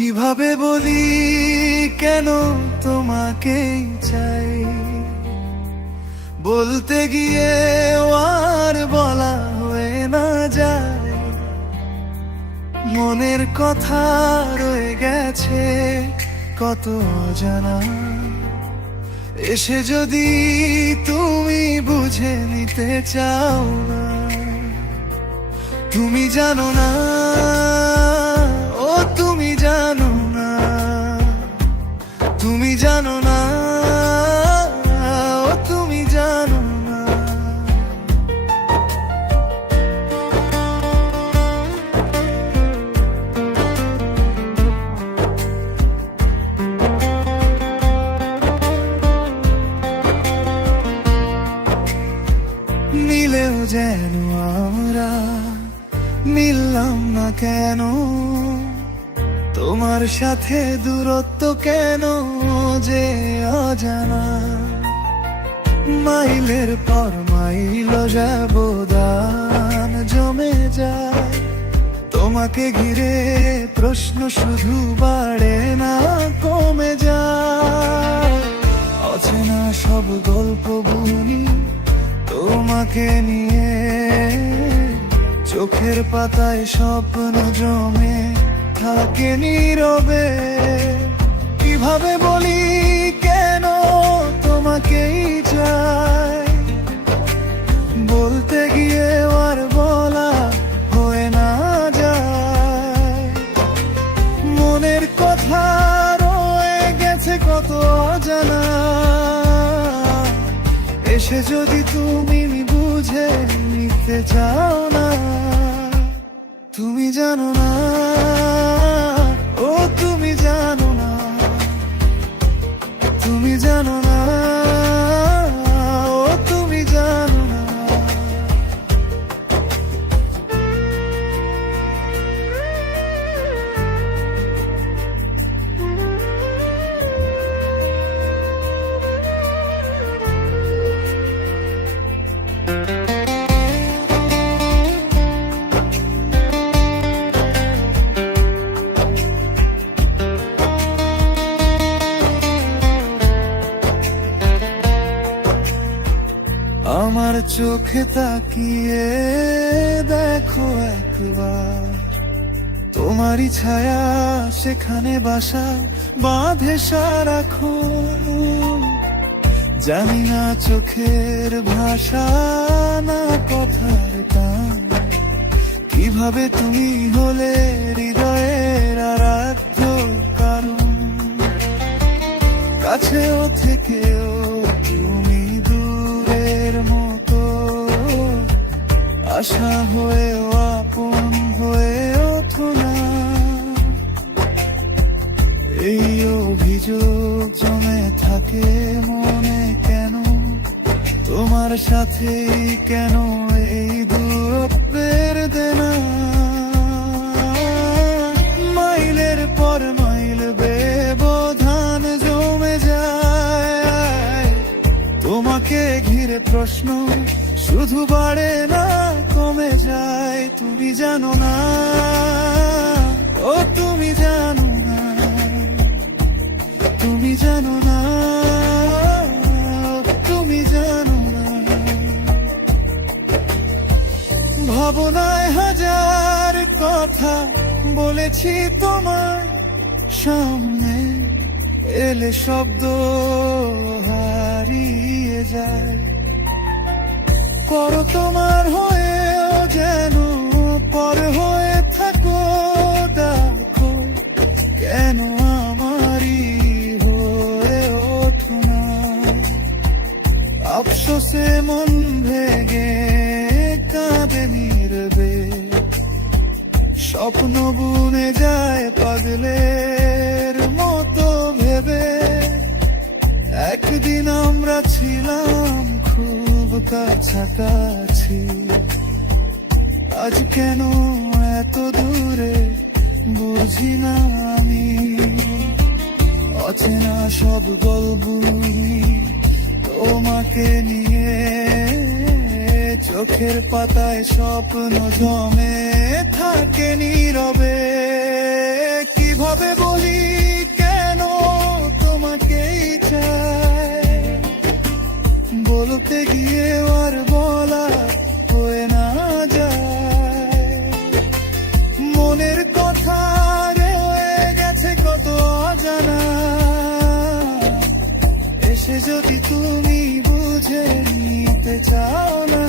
কিভাবে বলি কেন তোমাকেই চাই, বলতে গিয়ে আর বলা হয়ে না যায়। মনের কথা রয়ে গেছে কত অজানা, এসে যদি তুমি বুঝে নিতে চাও না। তুমি জানো না, ও তুমি জানো না, তুমি জানো না, ও তুমি জানো না। মিলেও যেন আমরা মিললাম না কেন, তোমার সাথে দূরত্ব কেন যে অজানা। মাইলের পর মাইল ব্যবধান জমে যায়, তোমাকে ঘিরে প্রশ্ন শুধু বাড়ে না কমে যায়। অচেনা সব গল্প বুনি তোমাকে নিয়ে, চোখের পাতায় স্বপ্ন জমে থাকে নীরবে। কিভাবে বলি কেন তোমাকেই চাই, বলতে গিয়ে আর বলা হয়ে না যায়। মনের কথা রয়ে গেছে কত অজানা, এসে যদি তুমি বুঝে নিতে চাও না। তুমি জানো না, ও তুমি জানো না, তুমি জানো না, ও তুমি জানো না। আমার চোখে তাকিয়ে দেখো একবার, তোমারই ছায়া সেখানে বাসা বাঁধে সারাক্ষণ। জানি না চোখের ভাষা না কথার টান, কিভাবে তুমি হলে হৃদয়ের আরাধ্য কারণ। কাছেও থেকেও তুমি দূরের মতো, আশা হয়েও আপন হয়ে ওঠো না। এই অভিযোগ জমে থাকে মনে কেন, তোমার সাথে কেন এই দূরত্বের দেনা। মাইলের পর মাইল ব্যবধান জমে যায়, তোমাকে ঘিরে প্রশ্ন শুধু বাড়ে না কমে যায়। তুমি জানো না, ও তুমি জানো না, তুমি জানো না, তুমি জানো না। ভাবনায় হাজার কথা বলেছি তোমার সামনে, এলে শব্দ হারিয়ে যায়। পর তোমার হয়েও যেন পর হয়ে থাকো, দেখো কেন আমারই হয়ে ওঠো না। আফসোসে মন ভেঙে কাঁদে নীরবে, স্বপ্ন বুনে যায় পাগলের মতো ভেবে। একদিন আমরা ছিলাম খুব কাছাকাছি, আজ কেন এত দূরে বুঝি না আমি। অচেনা সব গল্প তোমাকে নিয়ে, চোখের পাতায় স্বপ্ন জমে থাকে নীরবে। কিভাবে বলি কেন তোমাকেই চাই, বলতে গিয়ে আর বলা হয়ে না যায়। মনের কথা রয়ে গেছে কত অজানা, এসে যদি তুমি বুঝে নিতে চাও না।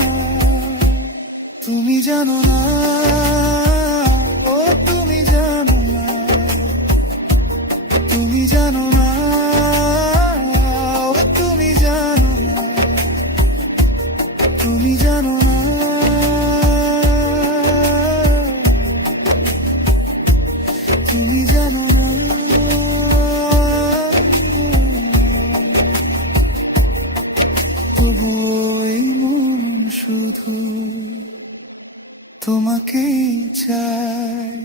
তুমি জানো না, ও তুমি জানো না, তুমি জানো না, ও তুমি জানো না, তুমি জানো না, তুমি জানো না। তবুও এই মন শুধু তোমাকেই চাই।